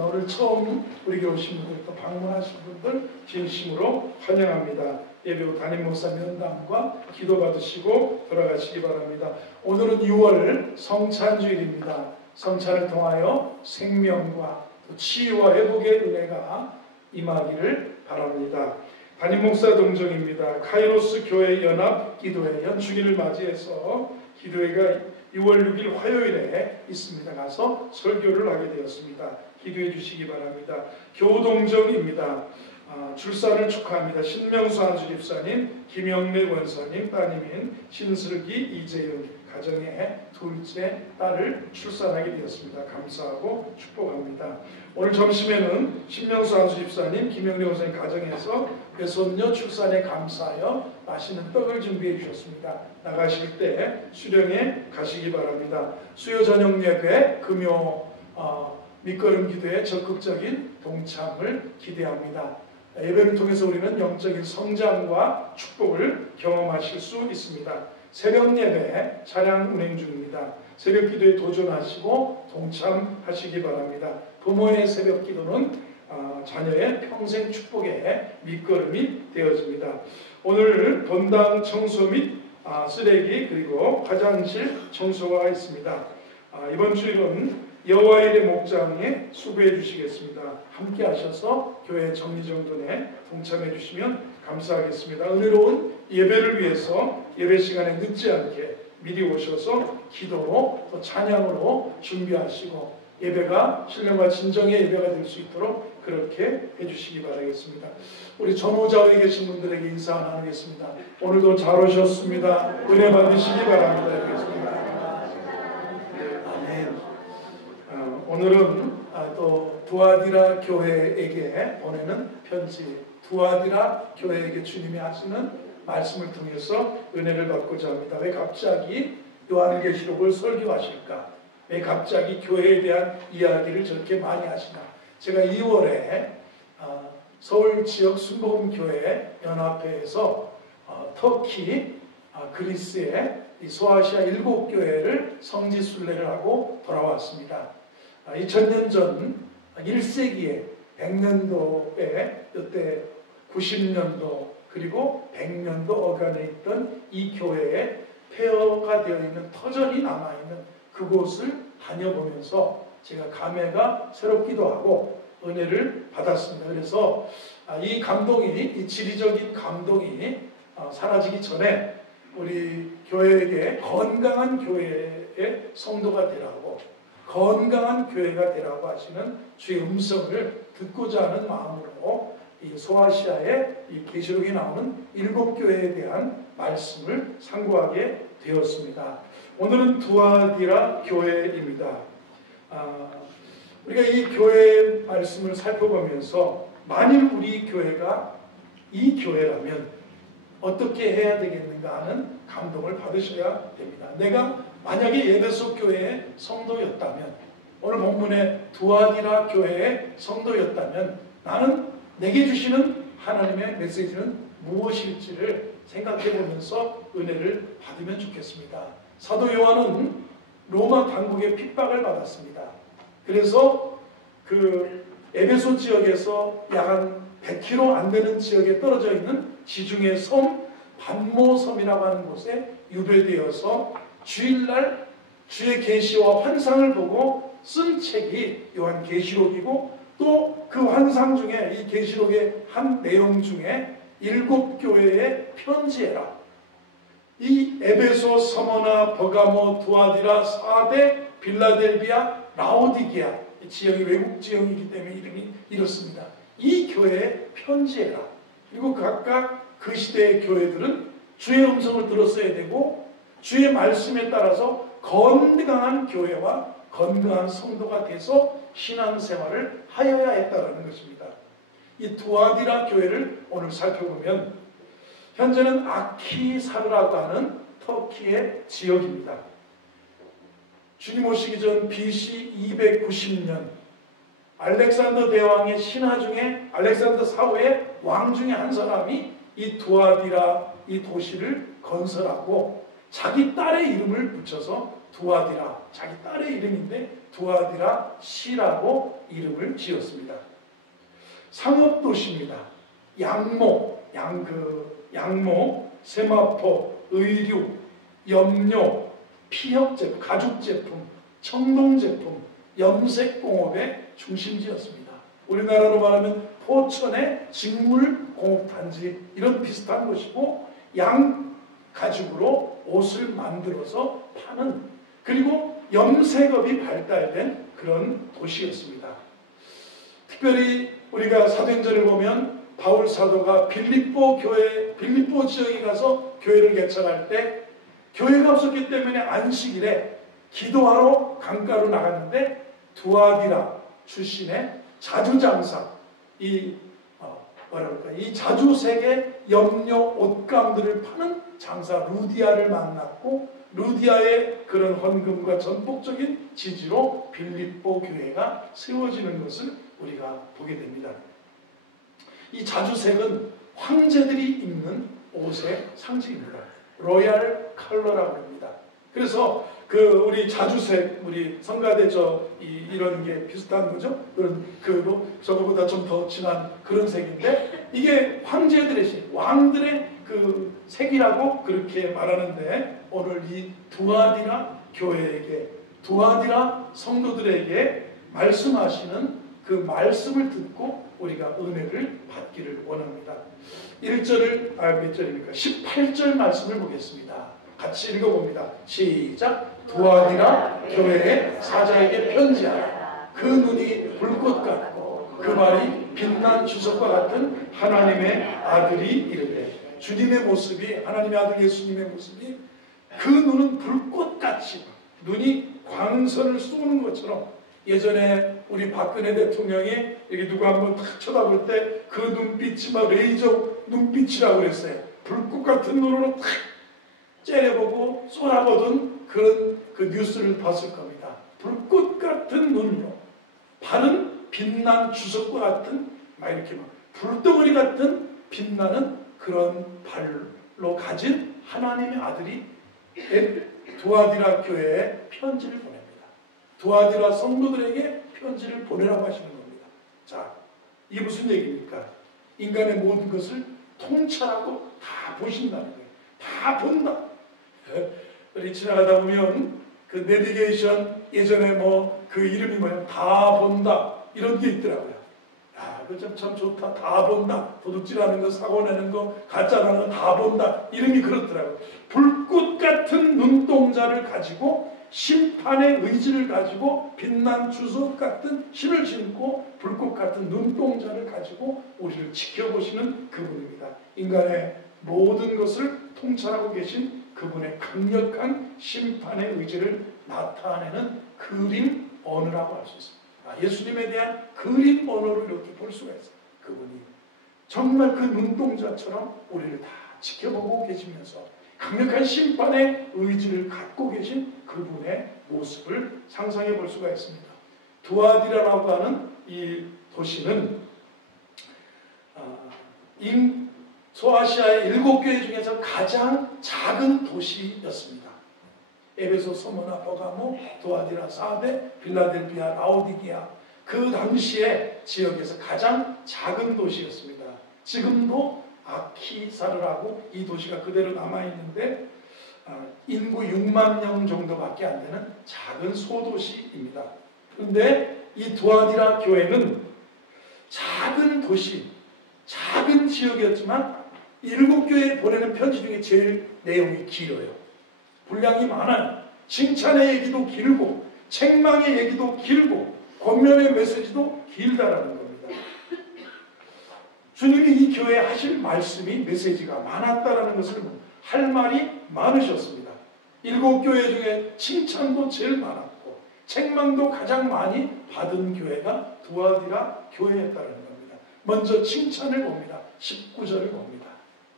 오늘 처음 우리에게 오신 분들, 또 방문하신 분들 진심으로 환영합니다. 예배 후 담임 목사 면담과 기도 받으시고 돌아가시기 바랍니다. 오늘은 6월 성찬주일입니다. 성찬을 통하여 생명과 또 치유와 회복의 은혜가 임하기를 바랍니다. 담임 목사 동정입니다. 카이로스 교회 연합 기도회 연축일을 맞이해서 기도회가 6월 6일 화요일에 있습니다. 가서 설교를 하게 되었습니다. 기도해 주시기 바랍니다. 교동정입니다. 출산을 축하합니다. 신명수 한주 집사님, 김영래 원사님, 따님인 신슬기 이재윤 가정의 둘째 딸을 출산하게 되었습니다. 감사하고 축복합니다. 오늘 점심에는 신명수 한주 집사님, 김영래 원사님 가정에서 외손녀 출산에 감사하여 맛있는 떡을 준비해 주셨습니다. 나가실 때 수령에 가시기 바랍니다. 수요 저녁 예배 금요 밑거름 기도에 적극적인 동참을 기대합니다. 예배를 통해서 우리는 영적인 성장과 축복을 경험하실 수 있습니다. 새벽 예배 차량 운행 중입니다. 새벽 기도에 도전하시고 동참하시기 바랍니다. 부모의 새벽 기도는 자녀의 평생 축복의 밑거름이 되어집니다. 오늘 본당 청소 및 쓰레기 그리고 화장실 청소가 있습니다. 이번 주일은 여호와일의 목장에 수고해 주시겠습니다. 함께 하셔서 교회 정리정돈에 동참해 주시면 감사하겠습니다. 은혜로운 예배를 위해서 예배 시간에 늦지 않게 미리 오셔서 기도로 또 찬양으로 준비하시고 예배가 신령과 진정의 예배가 될 수 있도록 그렇게 해주시기 바라겠습니다. 우리 전후좌우에 계신 분들에게 인사 나누겠습니다. 오늘도 잘 오셨습니다. 은혜 받으시기 바랍니다. 오늘은 또 두아디라 교회에게 보내는 편지, 두아디라 교회에게 주님이 하시는 말씀을 통해서 은혜를 받고자 합니다. 왜 갑자기 요한계시록을 설교하실까? 왜 갑자기 교회에 대한 이야기를 저렇게 많이 하시나? 제가 2월에 서울 지역 순복음교회 연합회에서 터키, 그리스의 소아시아 7교회를 성지순례를 하고 돌아왔습니다. 2000년 전 1세기에 100년도에 이때 90년도 그리고 100년도 어간에 있던 이 교회에 폐허가 되어 있는 터전이 남아있는 그곳을 다녀보면서 제가 감회가 새롭기도 하고 은혜를 받았습니다. 그래서 이 감동이, 이 지리적인 감동이 사라지기 전에 우리 교회에게 건강한 교회의 성도가 되라고, 건강한 교회가 되라고 하시는 주의 음성을 듣고자 하는 마음으로 이 소아시아의 이 계시록에 나오는 7교회에 대한 말씀을 상고하게 되었습니다. 오늘은 두아디라 교회입니다. 우리가 이 교회의 말씀을 살펴보면서 만일 우리 교회가 이 교회라면 어떻게 해야 되겠는가 하는 감동을 받으셔야 됩니다. 내가 만약에 에베소 교회의 성도였다면, 오늘 본문의 두아디라 교회의 성도였다면 나는 내게 주시는 하나님의 메시지는 무엇일지를 생각해 보면서 은혜를 받으면 좋겠습니다. 사도 요한은 로마 당국의 핍박을 받았습니다. 그래서 그 에베소 지역에서 약 한 100km 안 되는 지역에 떨어져 있는 지중해 섬 반모섬이라고 하는 곳에 유배되어서 주일날 주의 계시와 환상을 보고 쓴 책이 요한계시록이고 또 그 환상 중에 이 계시록의 한 내용 중에 7교회에 편지해라. 이 에베소, 서머나, 버가모, 두아디라, 사데, 빌라델비아, 라오디게아 이 지역이 외국 지역이기 때문에 이름이 이렇습니다. 이 교회에 편지해라. 그리고 각각 그 시대의 교회들은 주의 음성을 들었어야 되고 주의 말씀에 따라서 건강한 교회와 건강한 성도가 돼서 신앙생활을 하여야 했다는 것입니다. 이 두아디라 교회를 오늘 살펴보면 현재는 아키사르라고 하는 터키의 지역입니다. 주님 오시기 전 BC 290년 알렉산더 대왕의 신하 중에 알렉산더 사후의 왕 중에 한 사람이 이 두아디라 이 도시를 건설하고 자기 딸의 이름을 붙여서 두아디라, 자기 딸의 이름인데 두아디라 시라고 이름을 지었습니다. 상업도시입니다. 양모, 세마포, 의류, 염료, 피혁제품, 가죽제품, 청동제품, 염색공업의 중심지였습니다. 우리나라로 말하면 포천의 직물공업단지 이런 비슷한 곳이고 양 가죽으로 옷을 만들어서 파는 그리고 염색업이 발달된 그런 도시였습니다. 특별히 우리가 사도행전을 보면 바울 사도가 빌립보 지역에 가서 교회를 개척할 때 교회가 없었기 때문에 안식일에 기도하러 강가로 나갔는데 두아디라 출신의 자주장사 이 자주색의 염료 옷감들을 파는 장사 루디아를 만났고 루디아의 그런 헌금과 전폭적인 지지로 빌립보 교회가 세워지는 것을 우리가 보게 됩니다. 이 자주색은 황제들이 입는 옷의 상징입니다. 로얄 컬러라고 합니다. 그래서 우리 자주색, 우리 성가대 이런 게 비슷한 거죠. 저거보다 좀 더 진한 그런 색인데 이게 황제들의 색, 왕들의 그 색이라고 그렇게 말하는데 오늘 이 두아디라 교회에게, 두아디라 성도들에게 말씀하시는 그 말씀을 듣고 우리가 은혜를 받기를 원합니다. 1절을, 몇 절입니까? 18절 말씀을 보겠습니다. 같이 읽어봅니다. 시작. 두아디라 교회의 사자에게 편지하라. 그 눈이 불꽃 같고 그 발이 빛난 주석과 같은 하나님의 아들이 이르되, 주님의 모습이, 하나님의 아들 예수님의 모습이 그 눈은 불꽃같이, 눈이 광선을 쏘는 것처럼, 예전에 우리 박근혜 대통령이 이렇게 누가 한번 탁 쳐다볼 때 그 눈빛이 막 레이저 눈빛이라고 그랬어요. 불꽃 같은 눈으로 탁 째려보고 쏘아보던 그런 그 뉴스를 봤을 겁니다. 불꽃 같은 눈으로, 발은 빛난 주석과 같은 막 이렇게 막 불덩어리 같은 빛나는 그런 발로 가진 하나님의 아들이 두아디라 교회에 편지를 보냅니다. 두아디라 성도들에게 편지를 보내라고 하시는 겁니다. 자, 이게 무슨 얘기입니까? 인간의 모든 것을 통찰하고 다 보신다는 거예요. 다 본다. 우리 지나가다 보면 그 내비게이션 예전에 그 이름이 뭐야? 다 본다. 이런 게 있더라고요. 야, 그거 참 좋다. 다 본다. 도둑질하는 거, 사고 내는 거, 가짜라는 거 다 본다. 이름이 그렇더라고요. 불꽃 같은 눈동자를 가지고, 심판의 의지를 가지고, 빛난 주석 같은 신을 신고 불꽃 같은 눈동자를 가지고 우리를 지켜보시는 그분입니다. 인간의 모든 것을 통찰하고 계신 그분의 강력한 심판의 의지를 나타내는 그림 언어라고 할 수 있습니다. 예수님에 대한 그림 언어를 이렇게 볼 수가 있어요. 그분이 정말 그 눈동자처럼 우리를 다 지켜보고 계시면서 강력한 심판의 의지를 갖고 계신 그분의 모습을 상상해 볼 수가 있습니다. 두아디라라고 하는 이 도시는 소아시아의 7교회 중에서 가장 작은 도시였습니다. 에베소, 서머나, 버가모, 두아디라, 사데, 빌라델비아, 라오디게아, 그 당시의 지역에서 가장 작은 도시였습니다. 지금도 아키사르라고 이 도시가 그대로 남아있는데 인구 6만 명 정도밖에 안 되는 작은 소도시입니다. 그런데 이 두아디라 교회는 작은 도시, 작은 지역이었지만 7교회에 보내는 편지 중에 제일 내용이 길어요. 분량이 많아요. 칭찬의 얘기도 길고 책망의 얘기도 길고 권면의 메시지도 길다라는 겁니다. 주님이 이 교회에 하실 말씀이, 메시지가 많았다라는 것을 할 말이 많으셨습니다. 7교회 중에 칭찬도 제일 많았고 책망도 가장 많이 받은 교회가 두아디라 교회였다는 겁니다. 먼저 칭찬을 봅니다. 19절을 봅니다.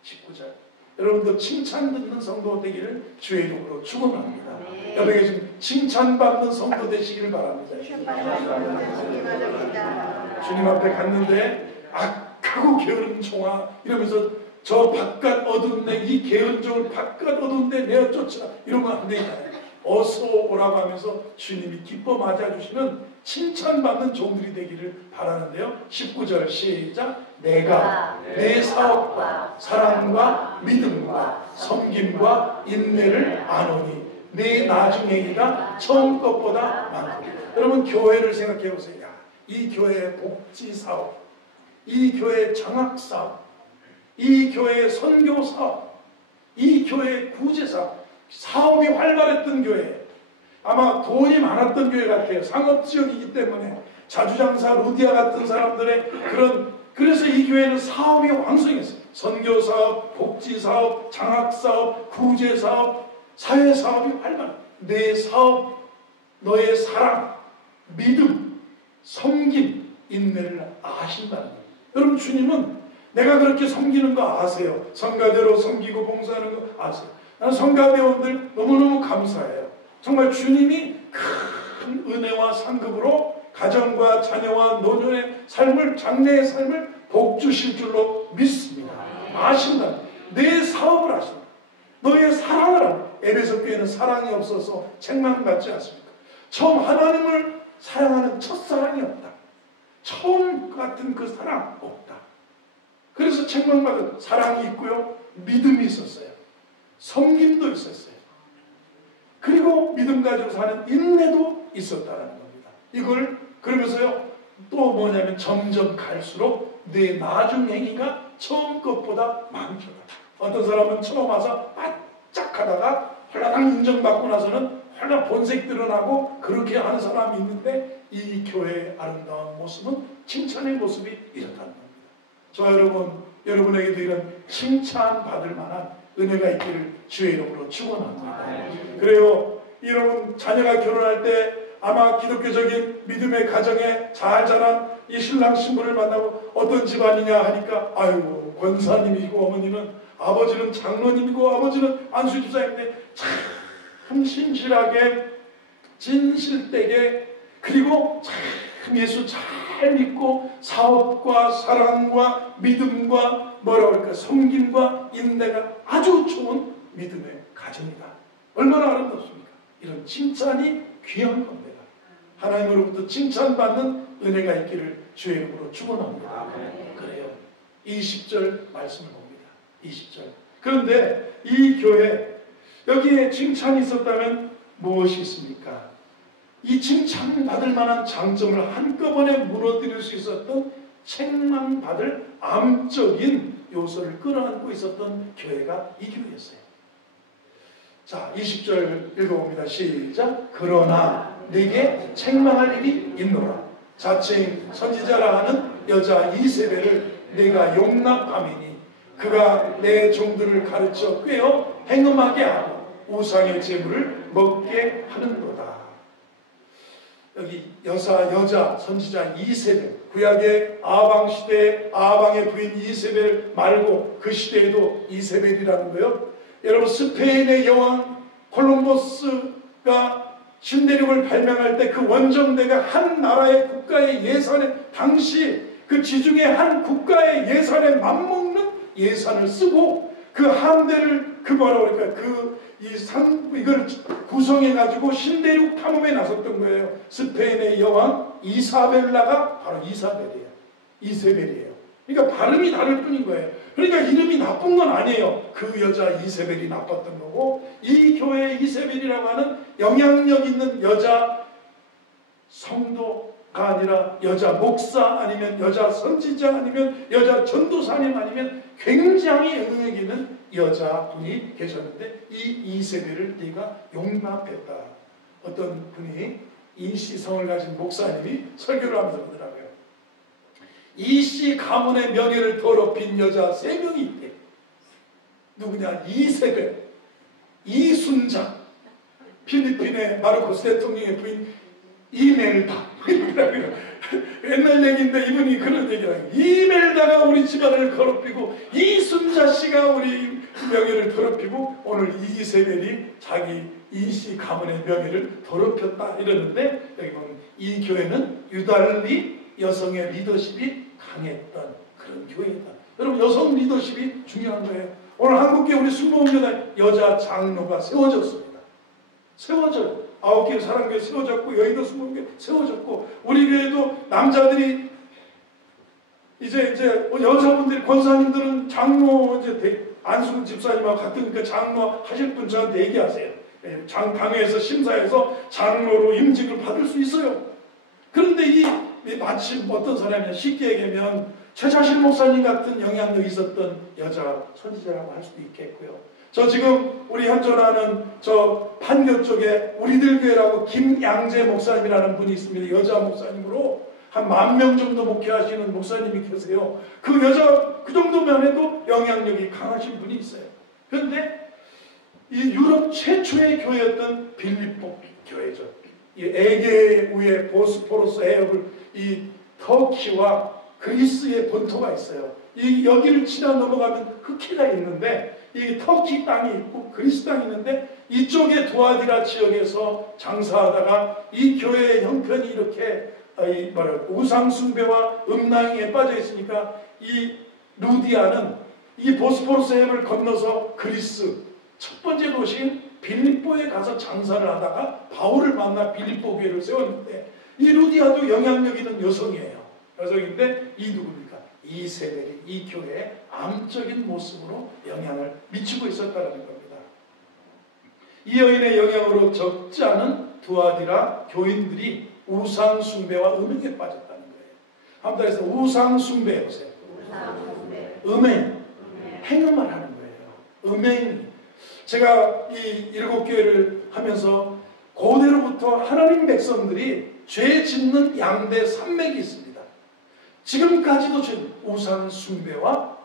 19절. 여러분도 칭찬 듣는 성도 되기를 주의 이름으로 축원합니다. 여러분에게 지금 칭찬받는 성도 되시기를 바랍니다. 주님 앞에 갔는데 악하고 게으른 총아 이러면서 저 바깥 어두운 데, 이 게으른 종을 바깥 어두운 데 내어 쫓아, 이러면 안 되잖아요. 어서 오라고 하면서 주님이 기뻐 맞아주시는 칭찬받는 종들이 되기를 바라는데요. 19절 시작. 내가 내 사업과 사랑과 믿음과 섬김과 인내를 아노니 내 나중행위가 처음 것보다 많고. 여러분 교회를 생각해 보세요. 이 교회의 복지사업, 이 교회의 장학사업, 이 교회의 선교사업, 이 교회의 구제사업, 사업이 활발했던 교회, 아마 돈이 많았던 교회 같아요. 상업지역이기 때문에 자주장사 루디아 같은 사람들의 그래서 이 교회는 사업이 왕성했어요. 선교사업, 복지사업, 장학사업, 구제사업, 사회사업이 활발해요. 내 사업, 너의 사랑, 믿음, 섬김, 인내를 아신다는 거예요. 여러분 주님은 내가 그렇게 섬기는 거 아세요. 성가대로 섬기고 봉사하는 거 아세요. 나는 성가대원들 너무너무 감사해요. 정말 주님이 큰 은혜와 상급으로 가정과 자녀와 노년의 삶을, 장래의 삶을 복주실 줄로 믿습니다. 아신다. 내 사업을 아신다. 너의 사랑을 안다. 에베소 교회는 사랑이 없어서 책망받지 않습니까? 처음 하나님을 사랑하는 첫사랑이 없다. 처음 같은 그 사랑 없다. 그래서 책망받은 사랑이 있고요. 믿음이 있었어요. 섬김도 있었어요. 그리고 믿음 가지고 사는 인내도 있었다는 겁니다. 이걸 그러면서요. 또 뭐냐면 점점 갈수록 내 나중 행위가 처음 것보다 많다. 어떤 사람은 처음 와서 바짝 하다가 홀라당 인정받고 나서는 홀라 본색 드러나고 그렇게 하는 사람이 있는데 이 교회의 아름다운 모습은 칭찬의 모습이 이렇다는 겁니다. 저와 여러분에게도 이런 칭찬받을 만한 은혜가 있기를 주의 이름으로 축원합니다. 그래요. 여러분 자녀가 결혼할 때 아마 기독교적인 믿음의 가정에 잘 자란 이 신랑 신부를 만나고 어떤 집안이냐 하니까 아이고 권사님이고 어머니는 아버지는 장로님이고 아버지는 안수집사인데 참 신실하게 진실되게 그리고 참 예수 잘 믿고 사업과 사랑과 믿음과 뭐라고 할까 섬김과 인내가 아주 좋은 믿음의 가정이다. 얼마나 아름답습니까? 이런 칭찬이 귀한 겁니다. 하나님으로부터 칭찬받는 은혜가 있기를 주의 이름으로 축원합니다. 그래요. 20절 말씀을 봅니다. 20절. 그런데 이 교회 여기에 칭찬이 있었다면 무엇이 있습니까? 이 칭찬받을 만한 장점을 한꺼번에 무너뜨릴 수 있었던 책망받을 암적인 요소를 끌어안고 있었던 교회가 이 교회였어요. 자, 20절 읽어봅니다. 시작. 그러나 내게 책망할 일이 있노라. 자칭 선지자라 하는 여자 이세벨을 내가 용납함이니 그가 내 종들을 가르쳐 꿰어 행음하게 하고 우상의 제물을 먹게 하는도다. 여기 여자 선지자 이세벨, 구약의 아방 시대에 아방의 부인 이세벨 말고 그 시대에도 이세벨이라는 거예요. 여러분 스페인의 여왕 콜럼버스가 신대륙을 발명할 때 그 원정대가 한 나라의 국가의 예산에 당시 그 지중해 한 국가의 예산에 맞먹는 예산을 쓰고 그 함대를 이걸 구성해 가지고 신대륙 탐험에 나섰던 거예요. 스페인의 여왕 이사벨라가 바로 이사벨이에요. 이세벨이에요. 그러니까 발음이 다를 뿐인 거예요. 그러니까 이름이 나쁜 건 아니에요. 그 여자 이세벨이 나빴던 거고 이 교회의 이세벨이라고 하는 영향력 있는 여자 성도가 아니라 여자 목사 아니면 여자 선지자 아니면 여자 전도사님 아니면 굉장히 영향력 있는 여자분이 계셨는데 이 이세벨을 네가 용납했다. 어떤 분이 이시성을 가진 목사님이 설교를 하면서 그러더라고요. 이씨 가문의 명예를 더럽힌 여자 3명이 있대. 누구냐? 이세벨, 이순자, 필리핀의 마르코스 대통령의 부인 이멜다. 옛날 얘기인데 이분이 그런 얘기를 이멜다가 우리 집안을 더럽히고 이순자 씨가 우리 명예를 더럽히고 오늘 이세벨이 자기 이씨 가문의 명예를 더럽혔다 이러는데 여기 보면 이 교회는 유달리 여성의 리더십이 강했던 그런 교회이다. 여러분 여성 리더십이 중요한 거예요. 오늘 한국교회 우리 순복음교회 여자 장로가 세워졌습니다. 세워져요. 9개 사랑교회 세워졌고 여의도 수목교회 세워졌고 우리 교회도 남자들이 이제 여자분들이 권사님들은 장로 이제 안수근 집사님하고 같은 그 장로 하실 분 저한테 얘기하세요. 당회에서 심사해서 장로로 임직을 받을 수 있어요. 그런데 이 마침 어떤 사람이냐 쉽게 얘기하면 최자실 목사님 같은 영향력이 있었던 여자 선지자라고 할 수도 있겠고요. 저 지금 우리 현존하는 저 판교 쪽에 우리들 교회라고 김양재 목사님이라는 분이 있습니다. 여자 목사님으로 한 10,000명 정도 목회하시는 목사님이 계세요. 그 여자 그 정도만 해도 영향력이 강하신 분이 있어요. 그런데 이 유럽 최초의 교회였던 빌립보 교회죠. 이 에게 위에 보스포러스 해협을 이 터키와 그리스의 본토가 있어요. 이 여기를 지나 넘어가면 흑해가 있는데 이 터키 땅이 있고 그리스 땅이 있는데 이쪽에 두아디라 지역에서 장사하다가 이 교회의 형편이 이렇게 우상 숭배와 음란에 빠져 있으니까 이 루디아는 이 보스포러스 해협을 건너서 그리스 첫 번째 도시인 빌립보에 가서 장사를 하다가 바울을 만나 빌립보 교회를 세웠는데 이 루디아도 영향력 있는 여성이에요. 여성인데 이 누굽니까? 이세벨이 이 교회의 암적인 모습으로 영향을 미치고 있었다는 겁니다. 이 여인의 영향으로 적지 않은 두아디라 교인들이 우상 숭배와 음행에 빠졌다는 거예요. 한번 더해서 우상 숭배 해보세요. 음행, 행음을 하는 거예요. 음행. 제가 이 7교회를 하면서 고대로부터 하나님 백성들이 죄 짓는 양대 산맥이 있습니다. 지금까지도 우상 숭배와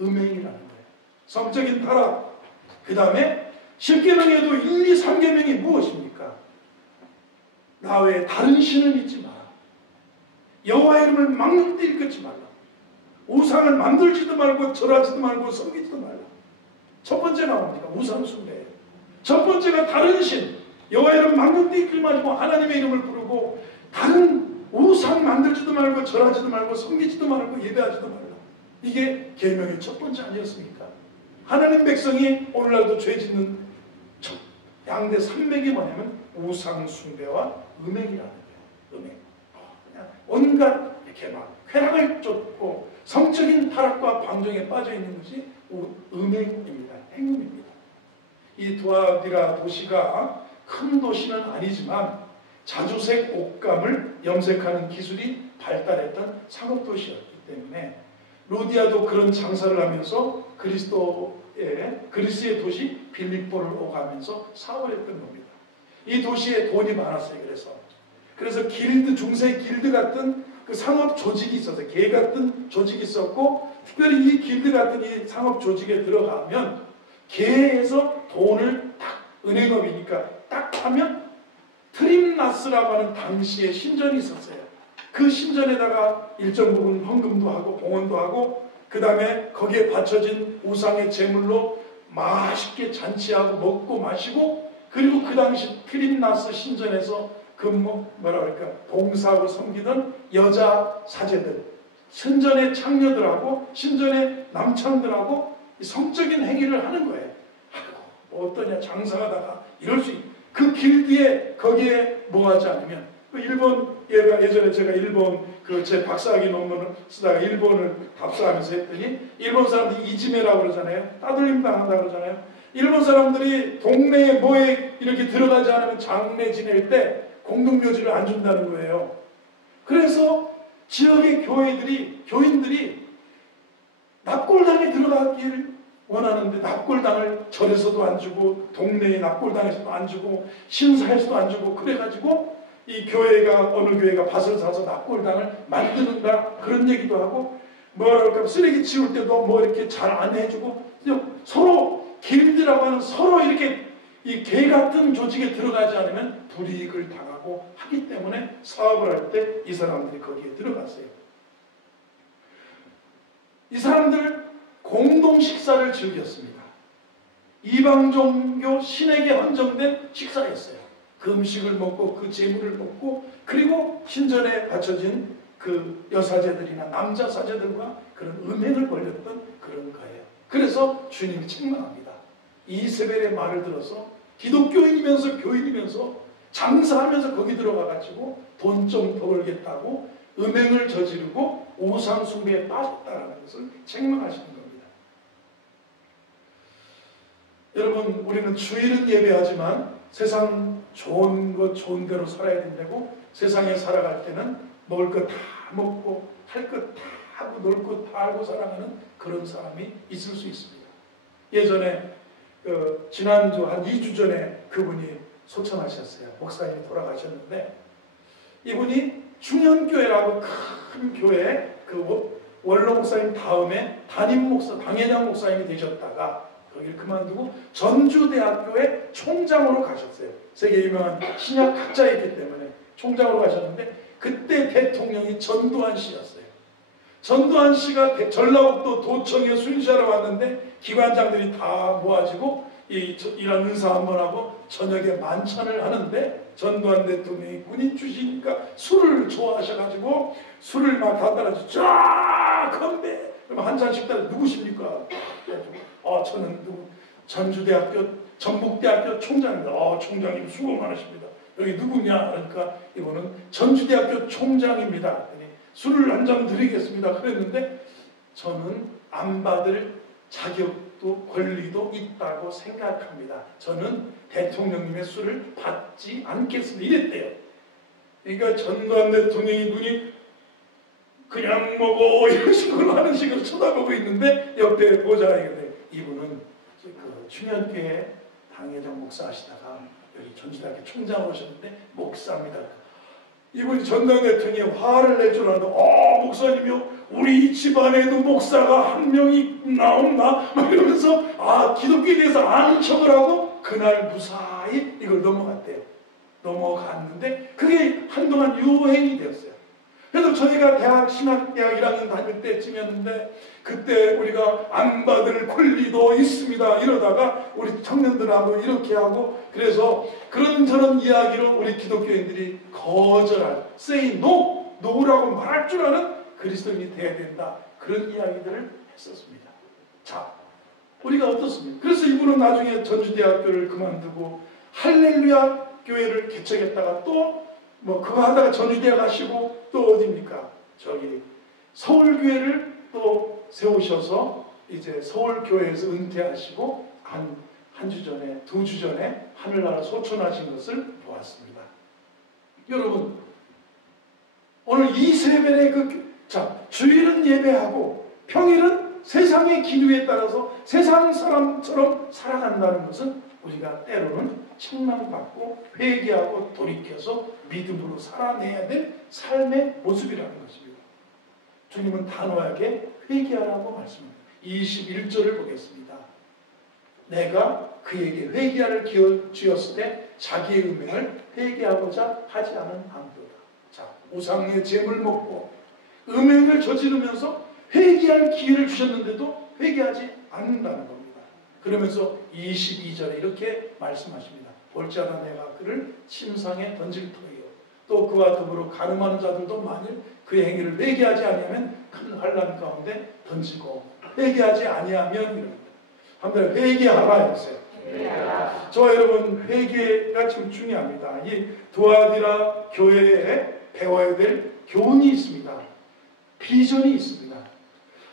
음행이라는 거예요. 성적인 타락. 그 다음에 10계명에도 1, 2, 3계명이 무엇입니까? 나 외에 다른 신을 믿지 마라. 여호와 이름을 막는 데 일컫지 말라. 우상을 만들지도 말고 절하지도 말고 섬기지도 말라. 첫 번째가 뭡니까? 우상 숭배예요. 첫 번째가 다른 신, 여호와 이름 막는 데 일끌지 말고 하나님의 이름을 부르고 다른 우상 만들지도 말고 절하지도 말고 섬기지도 말고 예배하지도 말라. 이게 계명의 첫 번째 아니었습니까? 하나님 백성이 오늘날도 죄 짓는 양대 산맥이 뭐냐면 우상 숭배와 음행이라는 거예요. 음행. 그냥 온갖 이렇게 막 쾌락을 쫓고 성적인 타락과 방종에 빠져 있는 것이 음행입니다. 행음입니다. 이 두아디라 도시가 큰 도시는 아니지만 자주색 옷감을 염색하는 기술이 발달했던 상업도시였기 때문에 루디아도 그런 장사를 하면서 그리스의 도시 빌립보를 오가면서 사업을 했던 겁니다. 이 도시에 돈이 많았어요. 그래서 길드, 중세 길드 같은 그 상업 조직이 있었어요. 개 같은 조직이 있었고 특별히 이 길드 같은 이 상업 조직에 들어가면 개에서 돈을 딱 은행업이니까 딱 하면 트림나스라고 하는 당시에 신전이 있었어요. 그 신전에다가 일정 부분 헌금도 하고 봉헌도 하고 그 다음에 거기에 바쳐진 우상의 제물로 맛있게 잔치하고 먹고 마시고 그리고 그 당시 트림나스 신전에서 봉사하고 섬기던 여자 사제들, 신전의 창녀들하고 신전의 남창들하고 성적인 행위를 하는 거예요. 아이고, 어떠냐 장사하다가 이럴 수 있. 그 길드에 거기에 뭐하지 않으면 일본 예전에 제가 일본 제 박사학위 논문을 쓰다가 일본을 답사하면서 했더니 일본 사람들이 이지메라고 그러잖아요. 따돌림 당한다고 그러잖아요. 일본 사람들이 동네에 뭐에 이렇게 들어가지 않으면 장례 지낼 때 공동묘지를 안 준다는 거예요. 그래서 지역의 교인들이 납골당에 들어가기를 원하는데 납골당을 절에서도 안 주고 동네의 납골당에서도 안 주고 신사에서도 안 주고 그래가지고 이 교회가 어느 교회가 밭을 사서 납골당을 만드는다 그런 얘기도 하고 뭐랄까 쓰레기 치울 때도 뭐 이렇게 잘 안 해주고 서로 길드라고 하는 서로 이렇게 이 개 같은 조직에 들어가지 않으면 불이익을 당하고 하기 때문에 사업을 할 때 이 사람들이 거기에 들어갔어요. 이 사람들 공동 식사를 즐겼습니다. 이방 종교 신에게 헌정된 식사였어요. 그 음식을 먹고 그 제물을 먹고 그리고 신전에 바쳐진 그 여사제들이나 남자 사제들과 그런 음행을 벌였던 그런 거예요. 그래서 주님이 책망합니다. 이세벨의 말을 들어서 기독교인이면서 교인이면서 장사하면서 거기 들어가가지고 돈 좀 더 벌겠다고 음행을 저지르고 우상 숭배에 빠졌다는 것을 책망하시는 겁니다. 여러분, 우리는 주일은 예배하지만 세상 좋은 것 좋은 대로 살아야 된다고 세상에 살아갈 때는 먹을 것 다 먹고 할 것 다 하고 놀 것 다 하고 살아가는 그런 사람이 있을 수 있습니다. 예전에 지난주 한 2주 전에 그분이 소천하셨어요. 목사님이 돌아가셨는데 이분이 중현교회라고 큰 교회 원로 목사님 다음에 담임 목사 당회장 목사님이 되셨다가 거기를 그만두고 전주대학교의 총장으로 가셨어요. 세계 유명한 신약학자이기 때문에 총장으로 가셨는데 그때 대통령이 전두환 씨였어요. 전두환 씨가 전라북도 도청에 순시하러 왔는데 기관장들이 다 모아지고 이런 의사 한번 하고 저녁에 만찬을 하는데 전두환 대통령이 군인 출신이니까 술을 좋아하셔가지고 술을 막 다 따라서 쫙 건배. 그러면 한 잔씩 따라 누구십니까? 저는 전주대학교 전북대학교 총장입니다. 총장님 수고 많으십니다. 여기 누구냐? 그러니까 이거는 전주대학교 총장입니다. 술을 한 잔 드리겠습니다. 그랬는데 저는 안 받을 자격도 권리도 있다고 생각합니다. 저는 대통령님의 술을 받지 않겠습니다. 이랬대요. 그러니까 전두환 대통령이 눈이 그냥 먹어 이런 식으로 하는 식으로 쳐다보고 있는데 옆에 보좌관이 이분은 충현교회 당회장 목사 하시다가 여기 전주대학교 총장으로 오셨는데 목사입니다. 이분이 전두환 대통령이 화를 낼 줄 알았는데 목사님이요? 우리 집안에도 목사가 한 명이 나온다? 막 이러면서 기독교에 대해서 아는 척을 하고 그날 무사히 이걸 넘어갔대요. 넘어갔는데 그게 한동안 유행이 되었어요. 그래서 저희가 대학 신학대학 1학년 다닐 때쯤이었는데 그때 우리가 안 받을 권리도 있습니다 이러다가 우리 청년들하고 이렇게 하고 그래서 그런저런 이야기로 우리 기독교인들이 거절할 say no, no라고 말할 줄 아는 그리스도인이 돼야 된다 그런 이야기들을 했었습니다. 자, 우리가 어떻습니까? 그래서 이분은 나중에 전주대학교를 그만두고 할렐루야 교회를 개척했다가 또 그거 하다가 전주대 가시고 또 어디입니까? 저기 서울교회를 또 세우셔서 이제 서울교회에서 은퇴하시고 한 주 전에 2주 전에 하늘나라 소천하신 것을 보았습니다. 여러분 오늘 이 세벨의 주일은 예배하고 평일은 세상의 기류에 따라서 세상 사람처럼 살아간다는 것은 우리가 때로는 책망받고 회개하고 돌이켜서 믿음으로 살아내야 될 삶의 모습이라는 것입니다. 주님은 단호하게 회개하라고 말씀합니다. 21절을 보겠습니다. 내가 그에게 회개하를 기어주었을 때 자기의 음행을 회개하고자 하지 않은 아무도다. 자, 우상의 재물 먹고 음행을 저지르면서 회개할 기회를 주셨는데도 회개하지 않는다는 겁니다. 그러면서 22절에 이렇게 말씀하십니다. 볼지어다 내가 그를 침상에 던질 터이요 또 그와 더불어 가늠하는 자들도 만일 그의 행위를 회개하지 아니하면 큰 환난 가운데 던지고 회개하지 아니하면 한번 회개하라 했어요. 저와 여러분 회개가 참 중요합니다. 이 두아디라 교회에 배워야 될 교훈이 있습니다. 비전이 있습니다.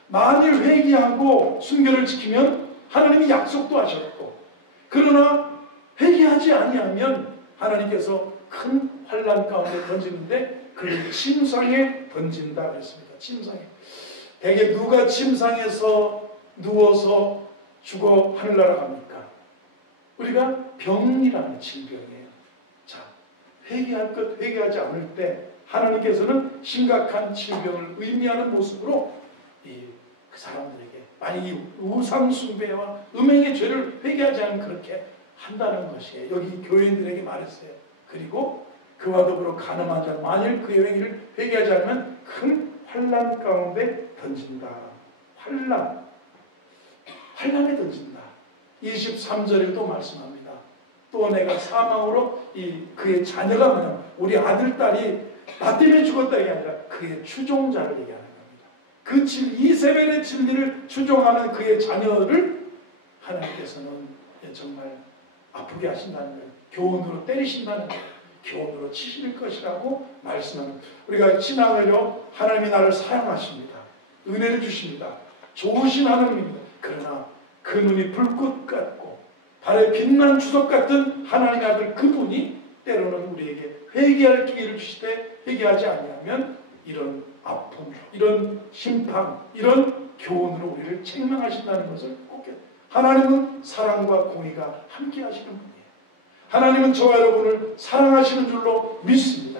만일 회개하고 순결을 지키면 하나님이 약속도 하셨고 그러나 회개하지 아니하면 하나님께서 큰 환난 가운데 던지는데 그를 침상에 던진다 그랬습니다. 침상에. 대개 누가 침상에서 누워서 죽어 하늘나라 갑니까? 우리가 병이라는 질병이에요. 자, 회개할 것 회개하지 않을 때 하나님께서는 심각한 질병을 의미하는 모습으로 그 사람들에게 만약 이 우상 숭배와 음행의 죄를 회개하지 않으면 그렇게 한다는 것이에요. 여기 교인들에게 말했어요. 그리고 그와 더불어 가늠한 자 만일 그의 행위를 회개하지 않으면 큰 환난 가운데 던진다. 환난에 던진다. 23절에 또 말씀합니다. 또 내가 사망으로 그의 자녀가 뭐냐 우리 아들 딸이 나 때문에 죽었다 이게 아니라 그의 추종자를 얘기하는 겁니다. 이세벨의 진리를 추종하는 그의 자녀를 하나님께서는 정말 아프게 하신다는 거예요. 교훈으로 때리신다는 거예요. 교훈으로 치실 것이라고 말씀합니다. 우리가 신앙을요, 하나님이 나를 사랑하십니다. 은혜를 주십니다. 좋으신 하나님입니다. 그러나 그 눈이 불꽃 같고 발에 빛난 주석 같은 하나님의 아들 그분이 때로는 우리에게 회개할 기회를 주실 때 회개하지 아니하면 이런 아픔, 이런 심판, 이런 교훈으로 우리를 책망하신다는 것을 꼭 기억해요. 하나님은 사랑과 공의가 함께 하시는 분이에요. 하나님은 저와 여러분을 사랑하시는 줄로 믿습니다.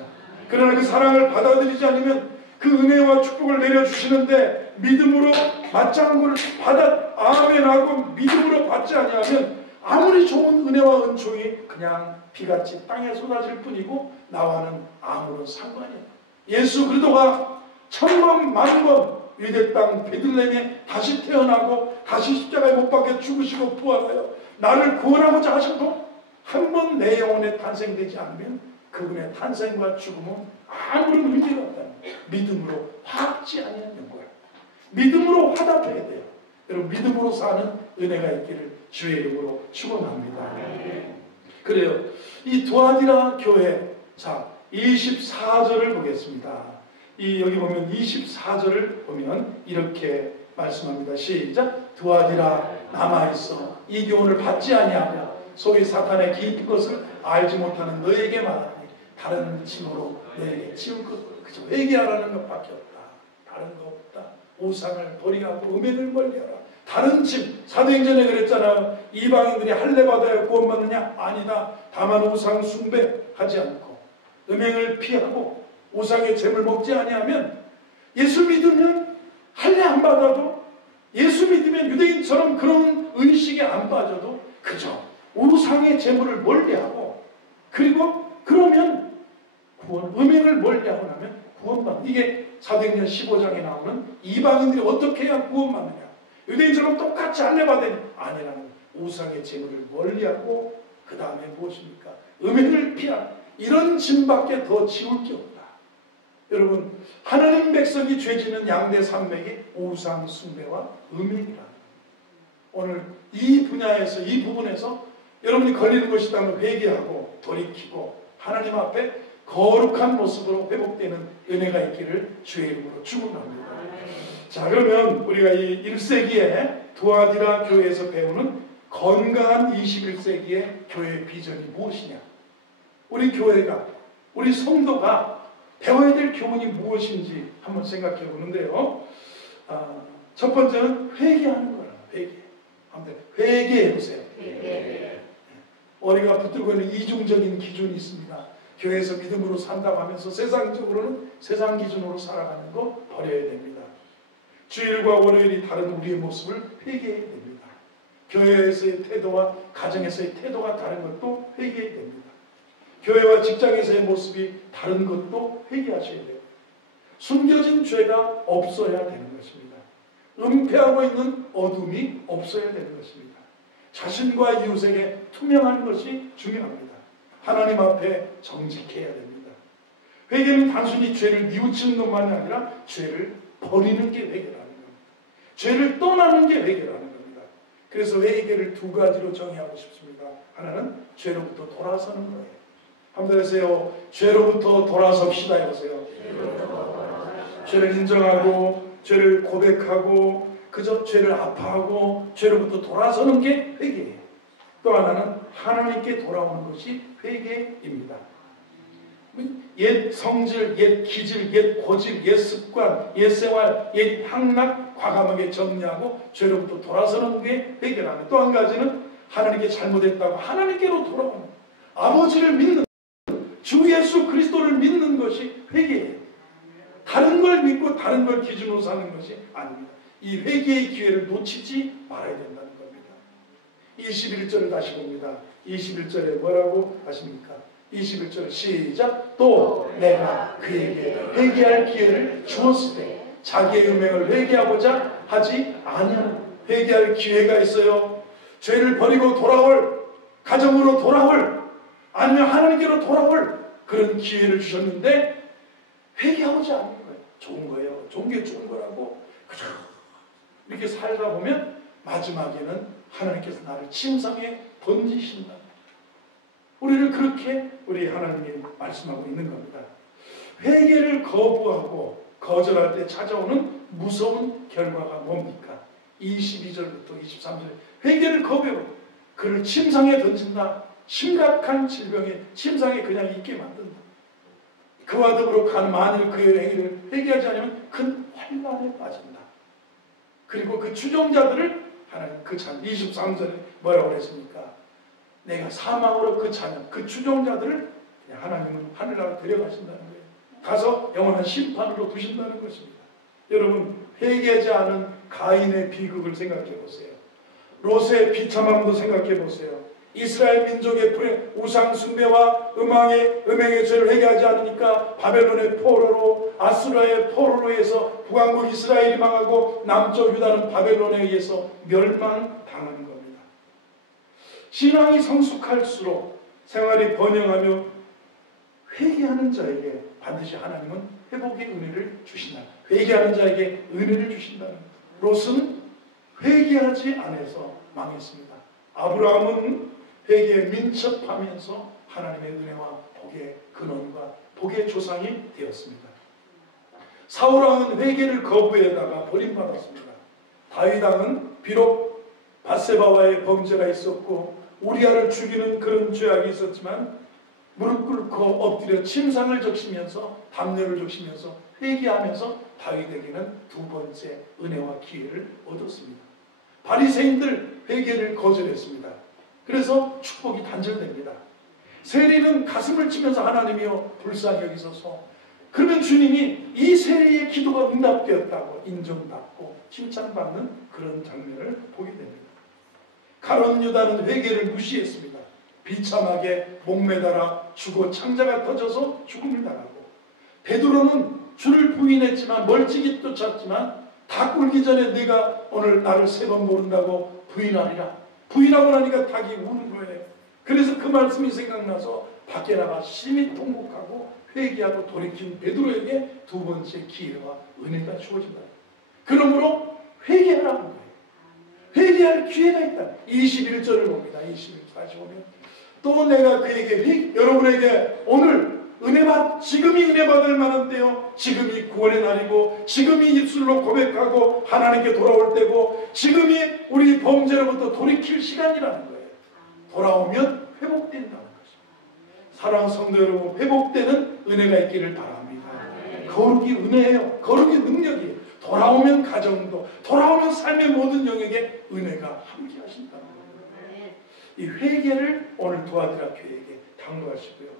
그러나 그 사랑을 받아들이지 않으면 그 은혜와 축복을 내려주시는데 믿음으로 맞장구를 받아 아멘하고 믿음으로 받지 아니하면 아무리 좋은 은혜와 은총이 그냥 비같이 땅에 쏟아질 뿐이고 나와는 아무런 상관이 없어요. 예수 그리스도가 천번 만번 유대 땅 베들레헴에 다시 태어나고 다시 십자가에 못 박혀 죽으시고 부활하여 나를 구원하고자 하셔도 한 번 내 영혼에 탄생되지 않으면 그분의 탄생과 죽음은 아무런 의미가 없다는 거예요. 믿음으로 화합지 아니하는 거예요. 믿음으로 화답해야 돼요. 여러분 믿음으로 사는 은혜가 있기를 주의 이름으로 축원합니다. 그래요. 이 두아디라 교회, 자 24절을 보겠습니다. 여기 보면 24절을 보면 이렇게 말씀합니다. 시작. 두아디라 남아있어 이 교훈을 받지 아니하며 소위 사탄의 깊은 것을 알지 못하는 너에게 말하니 다른 칭호로 너에게 치울 것 그저 회개하라는 것밖에 없다. 다른 거 없다. 우상을 버리하고 음행을 멀리하라. 다른 침 사도행전에 그랬잖아요. 이방인들이 할례받아야 구원받느냐? 아니다. 다만 우상 숭배하지 않고 음행을 피하고 우상의 재물 먹지 아니하면 예수 믿으면 할례 안 받아도 예수 믿으면 유대인처럼 그런 의식에 안 빠져도 그저 우상의 재물을 멀리하고 그리고 그러면 구원 음행을 멀리하고 나면 구원받는 이게 사도행전 15장에 나오는 이방인들이 어떻게 해야 구원받느냐 유대인처럼 똑같이 할례받아야 아니라는 우상의 재물을 멀리하고 그 다음에 무엇입니까? 음행을 피한 이런 짐밖에 더 지울 게 없다. 여러분 하나님 백성이 죄지는 양대 산맥이 우상 숭배와 음행이라. 오늘 이 분야에서 이 부분에서 여러분이 걸리는 것이 있다면 회개하고 돌이키고 하나님 앞에 거룩한 모습으로 회복되는 은혜가 있기를 주의 이름으로 축원합니다. 자 그러면 우리가 이 1세기에 두아디라 교회에서 배우는 건강한 21세기의 교회의 비전이 무엇이냐? 우리 교회가 우리 성도가 배워야 될 교훈이 무엇인지 한번 생각해 보는데요. 첫 번째는 회개하는 거예요. 회개. 한번 회개해 보세요. 우리가 붙들고 있는 이중적인 기준이 있습니다. 교회에서 믿음으로 산다고 하면서 세상적으로는 세상 기준으로 살아가는 거 버려야 됩니다. 주일과 월요일이 다른 우리의 모습을 회개해야 됩니다. 교회에서의 태도와 가정에서의 태도가 다른 것도 회개해야 됩니다. 교회와 직장에서의 모습이 다른 것도 회개하셔야 돼요. 숨겨진 죄가 없어야 되는 것입니다. 은폐하고 있는 어둠이 없어야 되는 것입니다. 자신과 이웃에게 투명한 것이 중요합니다. 하나님 앞에 정직해야 됩니다. 회개는 단순히 죄를 뉘우치는 것만이 아니라 죄를 버리는 게 회개라는 겁니다. 죄를 떠나는 게 회개라는 겁니다. 그래서 회개를 두 가지로 정의하고 싶습니다. 하나는 죄로부터 돌아서는 거예요. 한번 해보세요. 죄로부터 돌아섭시다 해보세요. 죄를 인정하고 죄를 고백하고 그저 죄를 아파하고 죄로부터 돌아서는 게 회개예요. 또 하나는 하나님께 돌아오는 것이 회개입니다. 옛 성질, 옛 기질, 옛 고질, 옛 습관, 옛 생활, 옛 향락 과감하게 정리하고 죄로부터 돌아서는 게 회개라면 또 한 가지는 하나님께 잘못했다고 하나님께로 돌아오는 아버지를 믿는 주 예수 그리스도를 믿는 것이 회개예요. 다른 걸 믿고 다른 걸 기준으로 사는 것이 아닙니다. 이 회개의 기회를 놓치지 말아야 된다는 겁니다. 21절을 다시 봅니다. 21절에 뭐라고 하십니까? 21절 시작. 또 내가 그에게 회개할 기회를 주었을 때 자기의 음행을 회개하고자 하지 아니하는 회개할 기회가 있어요. 죄를 버리고 돌아올 가정으로 돌아올 아니면 하나님께로 돌아올 그런 기회를 주셨는데 회개하고자 않는 거예요. 좋은 거예요. 좋은 게 좋은 거라고 그저 이렇게 살다 보면 마지막에는 하나님께서 나를 침상에 던지신다. 우리를 그렇게 우리 하나님이 말씀하고 있는 겁니다. 회개를 거부하고 거절할 때 찾아오는 무서운 결과가 뭡니까? 22절부터 23절. 회개를 거부하고 그를 침상에 던진다. 심각한 질병에 침상에 그냥 있게 만든다. 그와 더불어 만일 그의 행위를 회개하지 않으면 큰 환난에 빠진다. 그리고 그 추종자들을 하나님 그 참 23절에 뭐라고 그랬습니까? 내가 사망으로 그 자녀, 그 추종자들을 하나님은 하늘나라로 데려가신다는 거예요. 가서 영원한 심판으로 두신다는 것입니다. 여러분, 회개하지 않은 가인의 비극을 생각해 보세요. 롯의 비참함도 생각해 보세요. 이스라엘 민족의 불의 우상 숭배와 음행의 죄를 회개하지 않으니까 바벨론의 포로로, 아수라의 포로로 해서 북왕국 이스라엘이 망하고 남쪽 유다는 바벨론에 의해서 멸망당하는 겁니다. 신앙이 성숙할수록 생활이 번영하며 회개하는 자에게 반드시 하나님은 회복의 은혜를 주신다. 회개하는 자에게 은혜를 주신다는 거예요. 롯은 회개하지 않아서 망했습니다. 아브라함은 회개에 민첩하면서 하나님의 은혜와 복의 근원과 복의 조상이 되었습니다. 사울왕은 회개를 거부에다가 버림받았습니다. 다윗왕은 비록 밧세바와의 범죄가 있었고 우리아를 죽이는 그런 죄악이 있었지만 무릎 꿇고 엎드려 침상을 적시면서 담요를 적시면서 회개하면서 다윗에게는 두 번째 은혜와 기회를 얻었습니다. 바리새인들 회개를 거절했습니다. 그래서 축복이 단절됩니다. 세리는 가슴을 치면서 하나님이여 불쌍히 여기소서. 그러면 주님이 이 세리의 기도가 응답되었다고 인정받고 칭찬받는 그런 장면을 보게 됩니다. 가룟 유다는 회개를 무시했습니다. 비참하게 목매달아 죽어 창자가 터져서 죽음을 당하고, 베드로는 주를 부인했지만 멀찍이 쫓았지만 다 꿀기 전에 네가 오늘 나를 3번 모른다고 부인하리라. 부인하고 나니까 닭이 우는 거예요. 그래서 그 말씀이 생각나서 밖에 나가 심히 통곡하고 회개하고 돌이킨 베드로에게 두 번째 기회와 은혜가 주어진다. 그러므로 회개하라는 거예요. 회개할 기회가 있다. 21절을 봅니다. 21절 보면 또 내가 그에게 여러분에게 오늘 지금이 은혜 받을 만한 때요. 지금이 구원의 날이고 지금이 입술로 고백하고 하나님께 돌아올 때고 지금이 우리 범죄로부터 돌이킬 시간이라는 거예요. 돌아오면 회복된다는 것입니다. 사랑하는 성도 여러분, 회복되는 은혜가 있기를 바랍니다. 거룩이 은혜예요. 거룩이 능력이에요. 돌아오면 가정도, 돌아오면 삶의 모든 영역에 은혜가 함께 하신다는 거예요. 이 회개를 오늘 도와드라 교회에게 당부하시고요.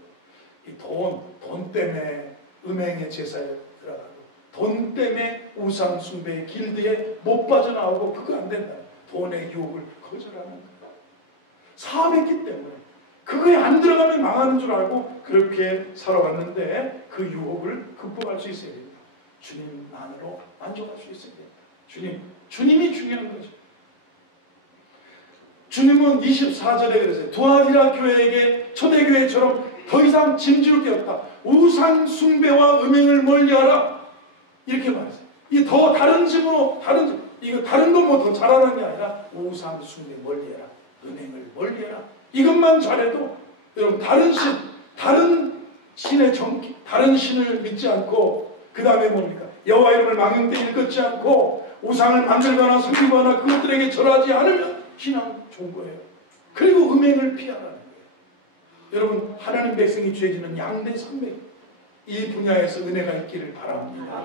이 돈 때문에 음행의 제사에 들어가고, 돈 때문에 우상 숭배의 길드에 못 빠져나오고 그거 안 된다. 돈의 유혹을 거절하는 거예요. 사업했기 때문에 그거에 안 들어가면 망하는 줄 알고 그렇게 살아왔는데 그 유혹을 극복할 수 있어야 됩니다. 주님만으로 만족할 수 있어야 됩니다. 주님이 중요한 거죠. 주님은 24절에 그러세요. 두아디라 교회에게 초대교회처럼 더 이상 짐지를 게 없다. 우상 숭배와 음행을 멀리하라. 이렇게 말했어요. 이 더 다른 짐으로 다른 거 뭐 더 잘하는 게 아니라 우상 숭배 멀리해라. 음행을 멀리해라. 이것만 잘해도 여러분 다른 신을 믿지 않고 그 다음에 뭡니까? 여호와 이름을 망령되이 일컫지 않고 우상을 만들거나 섬기거나 그것들에게 절하지 않으면 신앙 좋은 거예요. 그리고 음행을 피하라는 거예요. 여러분, 하나님 백성이 죄지는 양대 산맥, 이 분야에서 은혜가 있기를 바랍니다.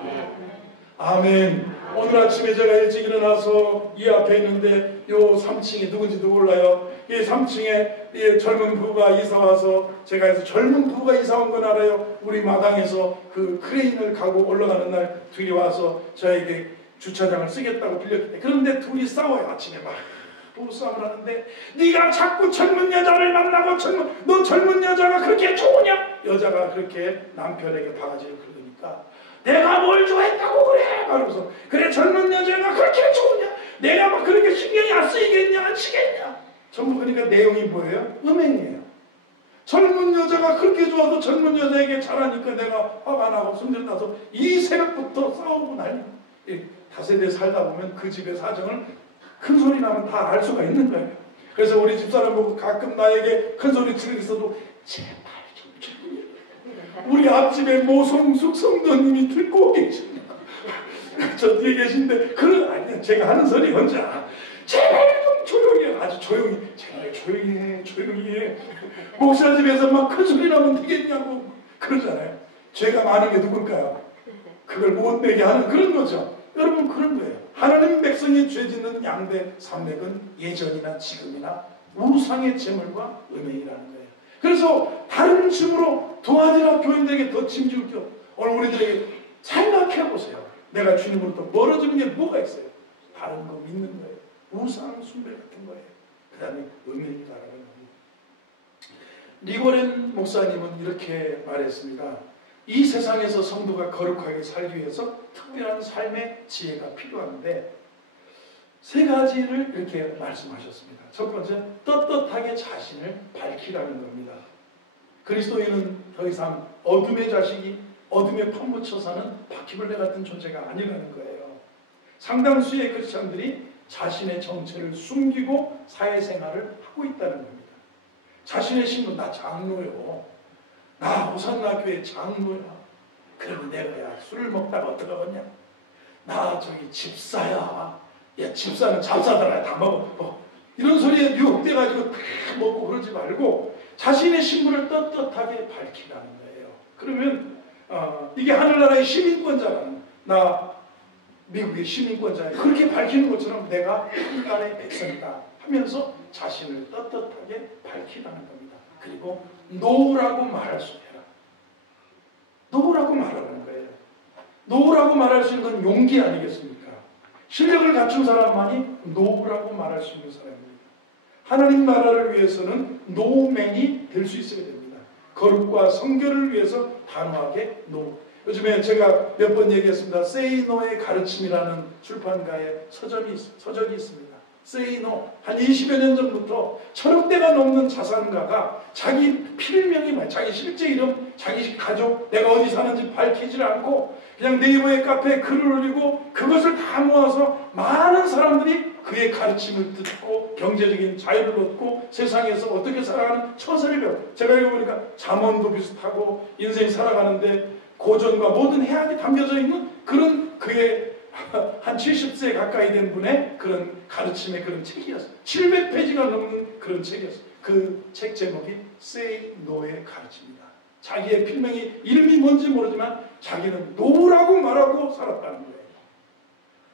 아멘. 오늘 아침에 제가 일찍 일어나서 이 앞에 있는데 요 3층이 누군지도 몰라요. 이 3층에 젊은 부부가 이사와서 제가 해서 젊은 부부가 이사온 건 알아요. 우리 마당에서 그 크레인을 가고 올라가는 날 둘이 와서 저에게 주차장을 쓰겠다고 빌렸기 때문에. 그런데 둘이 싸워요. 아침에 막 부부싸움을 하는데 네가 자꾸 젊은 여자를 만나고 너 젊은 여자가 그렇게 좋으냐? 여자가 그렇게 남편에게 바가지를 긁으니까 내가 뭘 좋아했다고 그래? 그러면서 그래 젊은 여자가 그렇게 좋으냐? 내가 막 그렇게 신경이 안 쓰이겠냐? 안 치겠냐? 전부 그러니까 내용이 뭐예요? 음행이에요. 젊은 여자가 그렇게 좋아도 젊은 여자에게 잘하니까 내가 화가 나고 성질나서 이 새벽부터 싸우고 난리. 다세대 살다 보면 그 집의 사정을 큰 소리 나면 다 알 수가 있는 거예요. 그래서 우리 집사람 보고 가끔 나에게 큰 소리 치고 있어도 제발 좀 조용히 해. 우리 앞집에 모성숙 성도님이 듣고 계십니다. 저 뒤에 계신데 그런 아니야. 제가 하는 소리 혼자 제발 좀 조용히 해. 아주 조용히 제발 조용히 해. 조용히 해. 목사 집에서 막 큰 소리 나면 되겠냐고 그러잖아요. 죄가 많은 게 누굴까요? 그걸 못 내게 하는 그런 거죠. 여러분 그런 거예요. 하나님 백성이 죄 짓는 양대 산맥은 예전이나 지금이나 우상의 제물과 음행이라는 거예요. 그래서 다른 춤으로 도와주라 교인들에게 더 짐줄 겨. 오늘 우리들에게 생각해 보세요. 내가 주님으로부터 멀어지는 게 뭐가 있어요? 다른 거 믿는 거예요. 우상 숭배 같은 거예요. 그 다음에 음행이다라는 겁니다. 리고렌 목사님은 이렇게 말했습니다. 이 세상에서 성도가 거룩하게 살기 위해서 특별한 삶의 지혜가 필요한데 세 가지를 이렇게 말씀하셨습니다. 첫 번째, 떳떳하게 자신을 밝히라는 겁니다. 그리스도인은 더 이상 어둠의 자식이 어둠에 파묻혀 사는 바퀴벌레 같은 존재가 아니라는 거예요. 상당수의 크리스천들이 자신의 정체를 숨기고 사회생활을 하고 있다는 겁니다. 자신의 신분, 나 장로요. 나 호산나 교회 장로야. 그러면 내가 술을 먹다가 어떡하겠냐? 나 저기 집사야. 야 집사는 잡사더라. 다 먹어. 이런 소리에 유혹돼가지고 다 먹고 그러지 말고 자신의 신분을 떳떳하게 밝히라는 거예요. 그러면 이게 하늘나라의 시민권자라는 나 미국의 시민권자 그렇게 밝히는 것처럼 내가 하늘나라의 백성이다 하면서 자신을 떳떳하게 밝히라는 겁니다. 그리고 노라고 말할 수 있어요. 노라고 말하는 거예요. 노라고 말할 수 있는 건 용기 아니겠습니까? 실력을 갖춘 사람만이 노라고 말할 수 있는 사람입니다. 하나님 나라를 위해서는 노맨이 될 수 있어야 됩니다. 거룩과 성결을 위해서 단호하게 노. 요즘에 제가 몇 번 얘기했습니다. Say No의 가르침이라는 출판가의 서적이 있습니다. Say No. 한 20여 년 전부터 1000억대가 넘는 자산가가 자기 필명이 자기 실제 이름, 자기 가족, 내가 어디 사는지 밝히지 않고 그냥 네이버에 카페에 글을 올리고 그것을 다 모아서 많은 사람들이 그의 가르침을 듣고 경제적인 자유를 얻고 세상에서 어떻게 살아가는 처세를 배워. 제가 읽어보니까 잠언도 비슷하고 인생이 살아가는데 고전과 모든 해악이 담겨져 있는 그런 그의 한 70세 가까이 된 분의 그런 가르침의 그런 책이었어요. 700페이지가 넘는 그런 책이었어요. 그 책 제목이 Say No의 가르침입니다. 자기의 필명이 이름이 뭔지 모르지만 자기는 노라고 말하고 살았다는 거예요.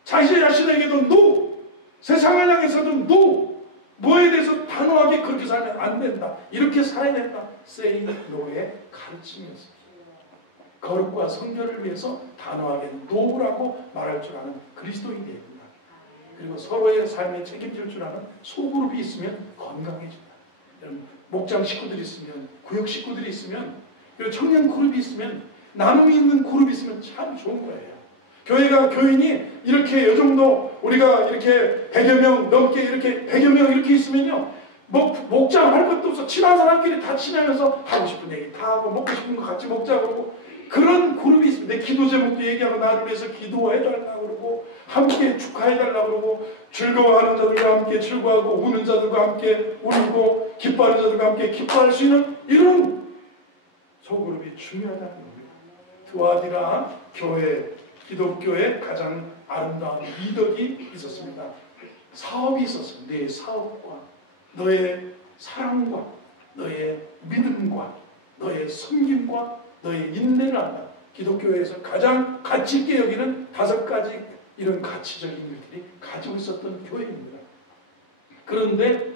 자기 자신에게도 노, 세상을 향해서도 노, 뭐에 대해서 단호하게 그렇게 살면 안 된다. 이렇게 살아야 된다. Say No의 가르침이었습니다. 거룩과 성결을 위해서 단호하게 노라고 말할 줄 아는 그리스도인이 됩니다. 그리고 서로의 삶에 책임질 줄 아는 소그룹이 있으면 건강해집니다. 목장 식구들이 있으면, 구역 식구들이 있으면, 그리고 청년 그룹이 있으면, 나눔이 있는 그룹이 있으면 참 좋은 거예요. 교회가 교인이 이렇게 이 정도 우리가 이렇게 100여 명 넘게 이렇게 100여 명 이렇게 있으면요. 목장 할 것도 없어. 친한 사람끼리 다 친하면서 하고 싶은 얘기 다 하고 먹고 싶은 거 같이 먹자 그러고 그런 그룹이 있습니다. 내 기도 제목도 얘기하고 나를 위해서 기도해달라고 그러고 함께 축하해달라고 그러고 즐거워하는 자들과 함께 즐거워하고 우는 자들과 함께 울고 기뻐하는 자들과 함께 기뻐할 수 있는 이런 소그룹이 중요하다는 겁니다. 드와디라 교회, 기독교의 가장 아름다운 미덕이 있었습니다. 사업이 있었어요. 내 사업과 너의 사랑과 너의 믿음과 너의 섬김과 너의 인내를 한다. 기독교에서 가장 가치 있게 여기는 5가지 이런 가치적인 것들이 가지고 있었던 교회입니다. 그런데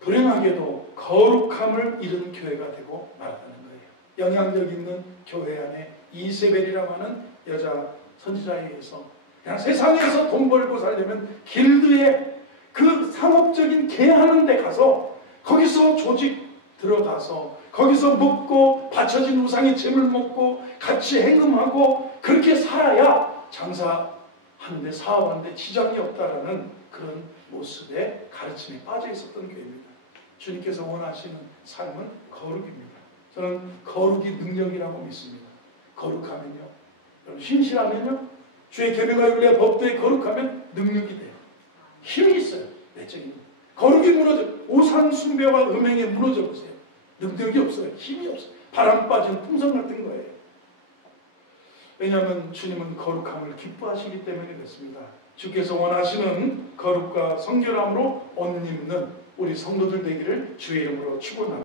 불행하게도 거룩함을 잃은 교회가 되고 말았다는 거예요. 영향력 있는 교회 안에 이세벨이라고 하는 여자 선지자에 의해서 그냥 세상에서 돈 벌고 살려면 길드에 그 상업적인 개하는 데 가서 거기서 조직 들어가서 거기서 먹고 바쳐진 우상의 재물 먹고 같이 행음하고 그렇게 살아야 장사하는데 사업하는데 지장이 없다라는 그런 모습의 가르침에 빠져 있었던 교회입니다. 주님께서 원하시는 삶은 거룩입니다. 저는 거룩이 능력이라고 믿습니다. 거룩하면요, 신실하면요, 주의 계명과 율례와 법도에 거룩하면 능력이 돼요. 힘이 있어요. 내적인. 거룩이 무너져. 우상 숭배와 음행에 무너져 보세요. 능력이 없어요. 힘이 없어요. 바람 빠진 풍선 같은 거예요. 왜냐하면 주님은 거룩함을 기뻐하시기 때문에 그렇습니다. 주께서 원하시는 거룩과 성결함으로 옷 입는 우리 성도들 되기를 주의 이름으로 축원합니다.